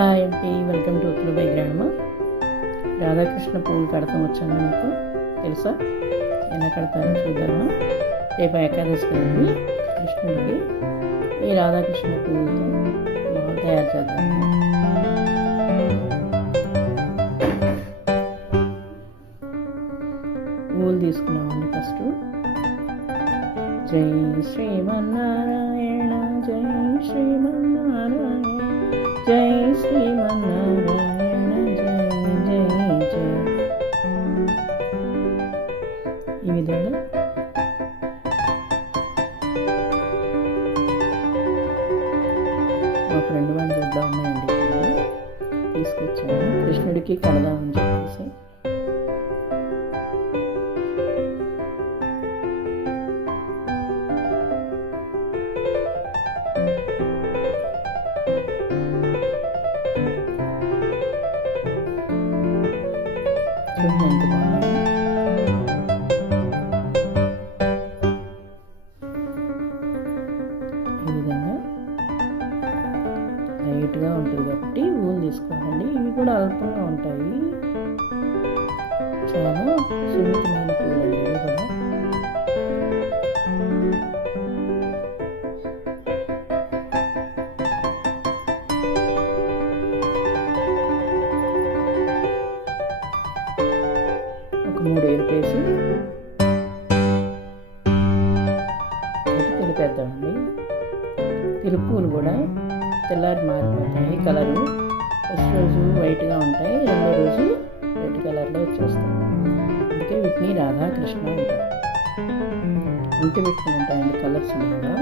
Hi అండి welcome to ఉత్తులు by grandma Radhakrishna పువ్వులు కడతాం వచ్చాను మీకు తెలుసా ఎలా కడతారో చూద్దామా రేపు ఏకాదశి కదండి కృష్ణుడికి ఈ రాధాకృష్ణ పువ్వులతో తయారు చేద్దాము పువ్వులు తీసుకున్నామండి ఫస్ట్ జై శ్రీమన్నారాయణ జై శ్రీమన్నారాయణ. మా ఫ్రెండ్ వాళ్ళు చూద్దాం ఉన్నాయండి తీసుకొచ్చాను. కృష్ణుడికి కొడదామని చెప్పేసి. చూడండి ఎంత బాగుంది. చాలా సున్నితమైన పూలండి ఇవి కూడా ఒక మూడు ఎరుపేసి తెలిపేద్దామండి. తిరుపూలు కూడా తెల్లారి మారిపోతాయి. కలరు ఫస్ట్ రోజు వైట్గా ఉంటాయి. రెండో రోజు రెడ్ కలర్లో వచ్చేస్తాయి. అందుకే వీటిని రాధాకృష్ణ అంటారు. ఇంటి పెట్టుకుని ఉంటాయండి కలర్స్ కూడా.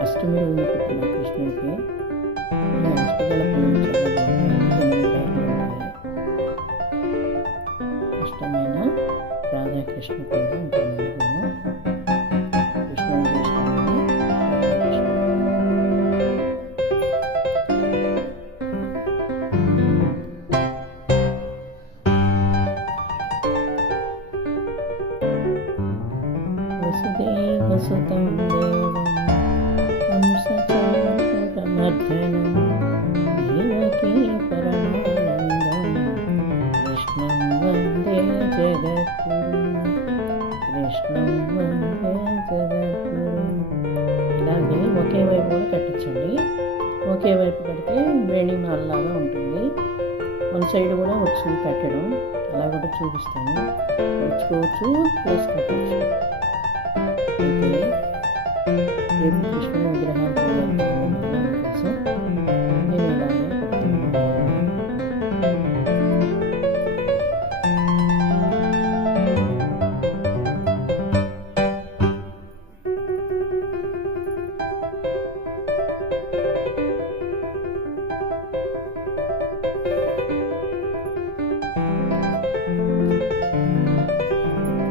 అష్టమి రోజున పుట్టిన కృష్ణుడికి ఈ అష్టదళ పూలు చాలా బాగుంటాయి ఎనిమిది రకాలు ఉంటాయి ఇష్టమైన రాధాకృష్ణ పూలు ఉంటుంది మేము కృష్ణుడికి కృష్ణం ఇలాగే ఒకే వైపు కూడా కట్టించండి ఒకే వైపు కడితే వేణిమాలలాగా ఉంటుంది వన్ సైడ్ కూడా వచ్చింది కట్టడం అలా కూడా చూపిస్తాను తెచ్చుకోవచ్చు వేసి కట్టచ్చు అయితే రేపు కృష్ణ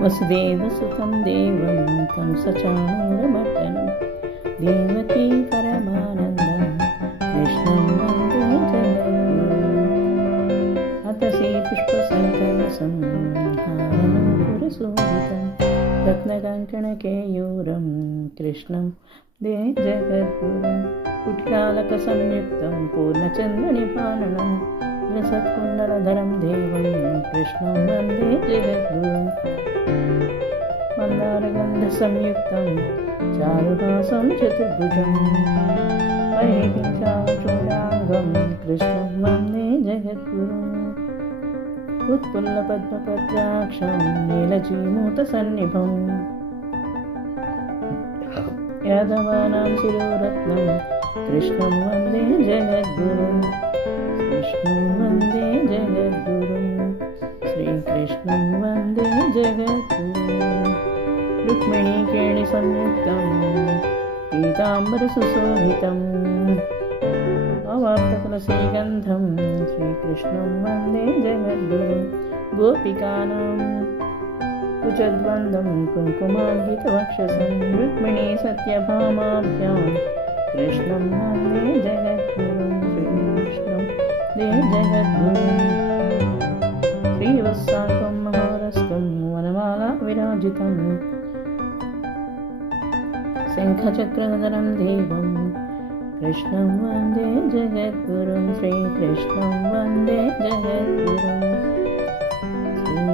వసుదేవసుతం దేవం తం కంసచాణూరమర్దనం దేవకీ పరమానందం కృష్ణం వందే జగద్గురు అతసీ పుష్పసంకలసం హారనూపురశోభితం రత్నకంకణకేయూరం కృష్ణం దే జగద్గురం. కుటికాలక సంయుక్తం పూర్ణచంద్రనిపాలనం. రసత్కుండలధరం దేవం కృష్ణం వందే జగద్గురం. మందారగంధ సంయుక్తం చారుహాసం చతుర్భుజం. వైదికాచూడాంగం కృష్ణం వందే జగద్గురు ఉత్పుల్ల పద్మపత్రాక్షం నీలజీమూత సన్నిభం యాదవానాం శిరోరత్నం కృష్ణం వందే జగద్గురు. కృష్ణం వందే జగద్గురు. శ్రీకృష్ణం వందే జగద్గురు రుక్మిణీకేణి సంయుక్తం పీతాంబర సుశోభితం అవాప్తకులశ్రీగంధం శ్రీకృష్ణం వందే జగద్గురు గోపికానాం కుచద్వందం కుంకుమాంకితవక్షసం రుక్మిణీ సత్యభామాభ్యాం కృష్ణం వందే జగద్గురుం శ్రీకృష్ణం దే జగద్గురుం శ్రీవత్సాకం మహారస్తం వనమాలా విరాజితం శంఖచక్రధరం దేవం. కృష్ణం వందే జగద్గురుం. శ్రీకృష్ణం వందే జగద్గురుం.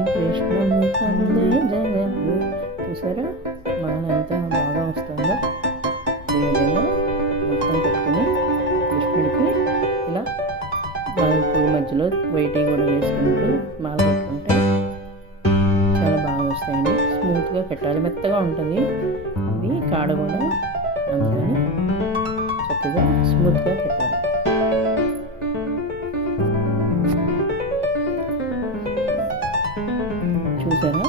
శ్రీకృష్ణం వందే జగద్గురు. చూసారా? మనం ఎంత బాగా వస్తుందో? ఈ విధంగా మొత్తం పెట్టుకుని కృష్ణుడికి ఇలా పూల మధ్యలో వెయిటింగ్ కూడా వేసుకుంటూ మాల పెట్టుకుంటే చాలా బాగా వస్తాయండి. స్మూత్గా పెట్టాలి. మెత్తగా ఉంటుంది. ఇది కాడ కూడా చక్కగా స్మూత్గా పెట్టాలి. చూసారా?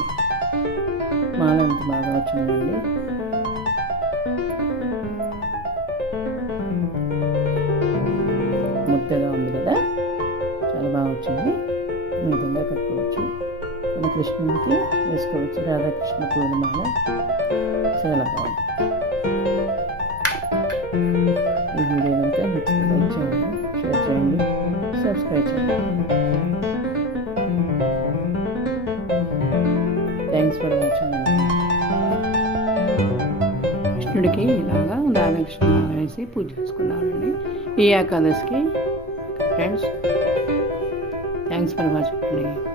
మాల బాగా వచ్చిందండి. ముద్దగా ఉంది కదా? చాలా బాగా వచ్చింది. ఈ విధంగా కట్టుకోవచ్చు మన కృష్ణుడికి వేసుకోవచ్చు రాధాకృష్ణ పూర్ణమాల చాలా బాగుంది ఈ వీడియో కనుక నచ్చితే లైక్ చేయండి షేర్ చేయండి సబ్స్క్రైబ్ చేయండి. థ్యాంక్స్ ఫర్ వాచింగ్ కృష్ణుడికి ఇలాగా రాధాకృష్ణ వేసి పూజ చేసుకున్నారండి ఈ ఏకాదశికి ఫ్రెండ్స్ థ్యాంక్స్ ఫర్ వాచింగ్ అండి